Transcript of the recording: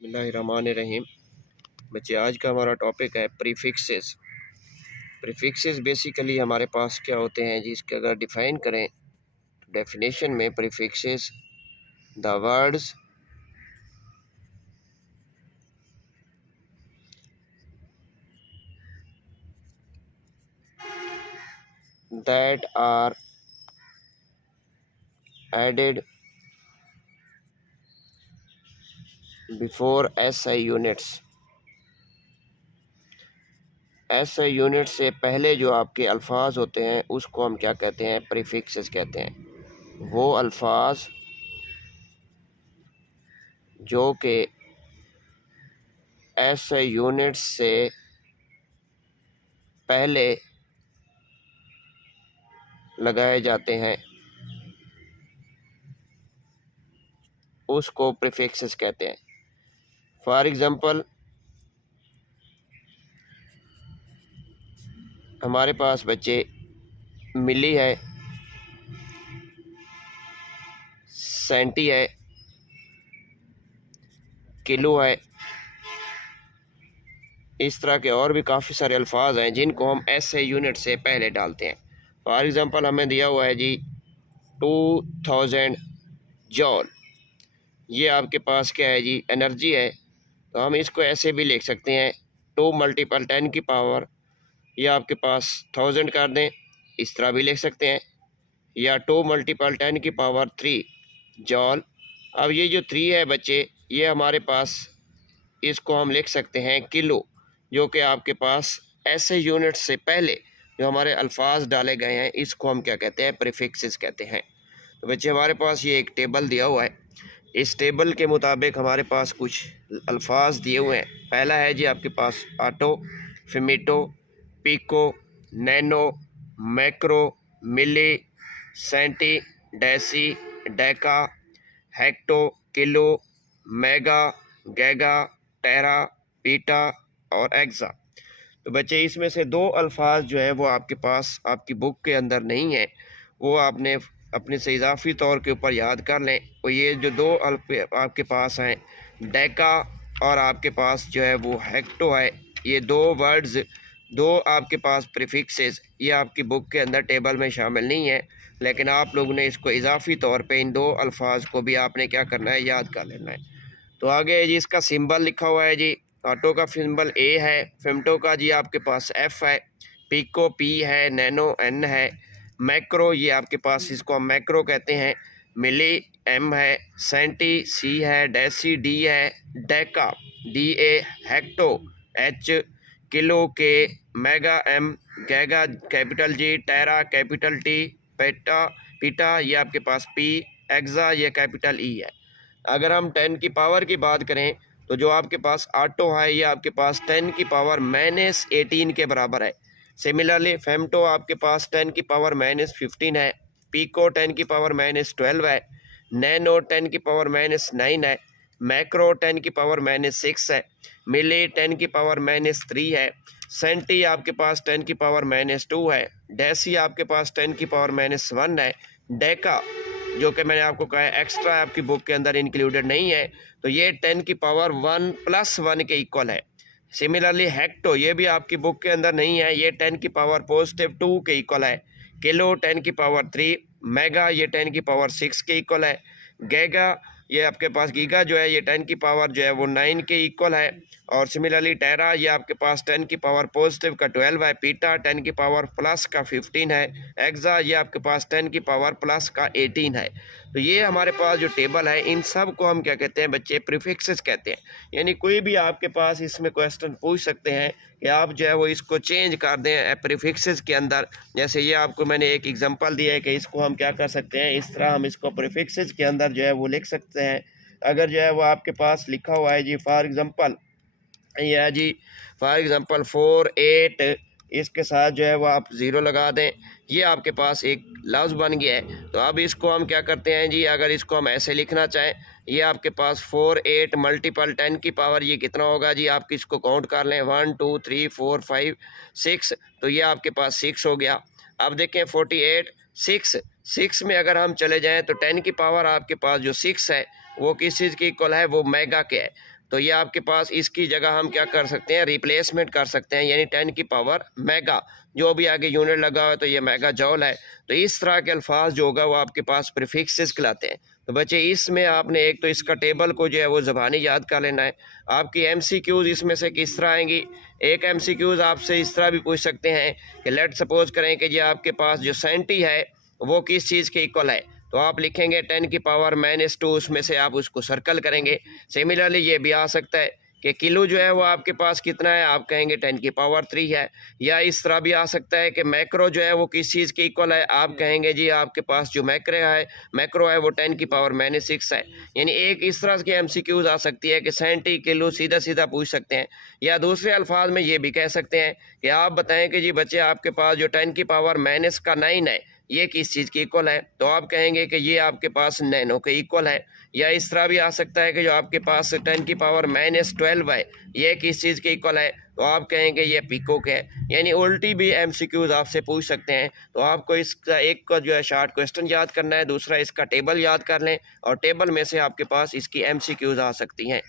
बिस्मिल्लाहिर्रहमानिर्रहीम। बच्चे, आज का हमारा टॉपिक है प्रीफिक्सेस। प्रीफिक्सेस बेसिकली हमारे पास क्या होते हैं जी, इसके अगर डिफ़ाइन करें तो डेफिनेशन में prefixes the words that are added before SI units. SI unit से पहले जो आपके अल्फाज होते हैं उसको हम क्या कहते हैं? प्रीफिक्सेस कहते हैं। वो अल्फाज जो कि एसआई यूनिट से पहले लगाए जाते हैं उसको प्रीफिक्सेस कहते हैं। फॉर एग्ज़ाम्पल, हमारे पास बच्चे मिली है, सेंटी है, किलो है, इस तरह के और भी काफ़ी सारे अल्फाज हैं जिनको हम ऐसे यूनिट से पहले डालते हैं। फॉर एग्ज़ाम्पल, हमें दिया हुआ है जी 2000 जॉल। ये आपके पास क्या है जी? एनर्जी है। तो हम इसको ऐसे भी लिख सकते हैं 2 × 10 की पावर, या आपके पास 1000 कर दें, इस तरह भी लिख सकते हैं, या 2 × 10 की पावर 3 जॉल। अब ये जो 3 है बच्चे, ये हमारे पास, इसको हम लिख सकते हैं किलो, जो कि आपके पास ऐसे यूनिट से पहले जो हमारे अल्फाज डाले गए हैं इसको हम क्या कहते हैं? प्रीफिक्सेस कहते हैं। तो बच्चे, हमारे पास ये एक टेबल दिया हुआ है। इस टेबल के मुताबिक हमारे पास कुछ अल्फाज दिए हुए हैं। पहला है जी आपके पास atto, femto, pico, nano, macro, milli, centi, deci, deca, hecto, kilo, mega, giga, tera, peta और एक्सा। तो बच्चे, इसमें से 2 अल्फाज जो है वो आपके पास आपकी बुक के अंदर नहीं है, वो आपने अपने से इजाफी तौर के ऊपर याद कर लें। और ये जो 2 आपके पास हैं, डेका और आपके पास जो है वो हेक्टो है, ये 2 वर्ड्स, 2 आपके पास प्रीफिक्सेस, ये आपकी बुक के अंदर टेबल में शामिल नहीं है, लेकिन आप लोगों ने इसको इजाफी तौर पे इन 2 अल्फाज को भी आपने क्या करना है? याद कर लेना है। तो आगे है जी, इसका सिंबल लिखा हुआ है जी। ऑटो का सिंबल ए है, फिमटो का जी आपके पास एफ है, पिको पी है, नैनो एन है, मैक्रो ये आपके पास, इसको हम मैक्रो कहते हैं, मिली एम है, सेंटी सी है, डेसी डी है, Deka D A, hecto H, kilo के, मेगा एम, गैगा कैपिटल जी, टेरा कैपिटल टी, पेटा पीटा ये आपके पास पी, एक्सा ये कैपिटल ई है। अगर हम 10 की पावर की बात करें तो जो आपके पास ऑटो है ये आपके पास 10 की पावर -18 के बराबर है। सिमिलरली फेमटो आपके पास 10 की पावर -15 है, पीको 10 की पावर -12 है, नैनो 10 की पावर -9 है, मैक्रो 10 की पावर -6 है, मिली 10 की पावर -3 है, सेंटी आपके पास 10 की पावर -2 है, डेसी आपके पास 10 की पावर -1 है, डेका जो कि मैंने आपको कहा है एक्स्ट्रा आपकी बुक के अंदर इंक्लूडेड नहीं है, तो ये 10 की पावर 1 + 1 के इक्वल है। सिमिलरली हेक्टो ये भी आपकी बुक के अंदर नहीं है, ये 10 की पावर +2 के इक्वल है। किलो 10 की पावर 3, मेगा ये 10 की पावर 6 के इक्वल है, गैगा ये आपके पास गीगा जो है ये 10 की पावर जो है वो 9 के इक्वल है, और सिमिलरली टेरा ये आपके पास 10 की पावर + का 12 है, पीटा 10 की पावर प्लस का 15 है, एक्सा ये आपके पास 10 की पावर प्लस का 18 है। तो ये हमारे पास जो टेबल है इन सब को हम क्या कहते हैं बच्चे? प्रीफिक्सेस कहते हैं। यानी कोई भी आपके पास इसमें क्वेश्चन पूछ सकते हैं कि आप जो है वो इसको चेंज कर दें प्रीफिक्सेस के अंदर। जैसे ये आपको मैंने एक एग्जांपल दिया है कि इसको हम क्या कर सकते हैं, इस तरह हम इसको प्रीफिक्सेस के अंदर जो है वो लिख सकते हैं। अगर जो है वो आपके पास लिखा हुआ है जी, फॉर एग्जांपल ये है जी, फॉर एग्जांपल 4 8, इसके साथ जो है वो आप 0 लगा दें, ये आपके पास एक लफ्ज़ बन गया है। तो अब इसको हम क्या करते हैं जी, अगर इसको हम ऐसे लिखना चाहें, ये आपके पास 4 8 × 10 की पावर ये कितना होगा जी? आप इसको काउंट कर लें, 1 2 3 4 5 6, तो ये आपके पास 6 हो गया। अब देखें 48 6 में अगर हम चले जाएं तो 10 की पावर आपके पास जो 6 है वो किस चीज़ की इक्वल है? वो मेगा के है। तो ये आपके पास इसकी जगह हम क्या कर सकते हैं, रिप्लेसमेंट कर सकते हैं, यानी 10 की पावर मेगा, जो भी आगे यूनिट लगा हुआ है तो ये मेगा जॉल है। तो इस तरह के अल्फाज जो होगा वो आपके पास प्रीफिक्सेस कहलाते हैं। तो बच्चे इसमें आपने एक तो इसका टेबल को जो है वो ज़बानी याद कर लेना है। आपकी MCQs इसमें से किस तरह आएंगी, एक MCQs आपसे इस तरह भी पूछ सकते हैं कि लेट सपोज करें कि जी आपके पास जो सेंटी है वो किस चीज़ के इक्वल है, तो आप लिखेंगे 10 की पावर -2, उसमें से आप उसको सर्कल करेंगे। सिमिलरली ये भी आ सकता है कि किलो जो है वो आपके पास कितना है, आप कहेंगे 10 की पावर 3 है। या इस तरह भी आ सकता है कि मैक्रो जो है वो किस चीज़ के इक्वल है, आप कहेंगे जी आपके पास जो मैक्रो है वो 10 की पावर -6 है। यानी एक इस तरह की MCQs आ सकती है कि सेंटी किलो सीधा सीधा पूछ सकते हैं। या दूसरे अल्फाज में ये भी कह सकते हैं कि आप बताएं कि जी बच्चे आपके पास जो 10 की पावर -9 है ये किस चीज़ की इक्वल है, तो आप कहेंगे कि ये आपके पास नैनो के इक्वल है। या इस तरह भी आ सकता है कि जो आपके पास 10 की पावर -12 है ये किस चीज़ के इक्वल है, तो आप कहेंगे ये पिको के है। यानी उल्टी भी MCQs आपसे पूछ सकते हैं। तो आपको इसका एक का जो है शॉर्ट क्वेश्चन याद करना है, दूसरा इसका टेबल याद कर लें और टेबल में से आपके पास इसकी MCQs आ सकती हैं।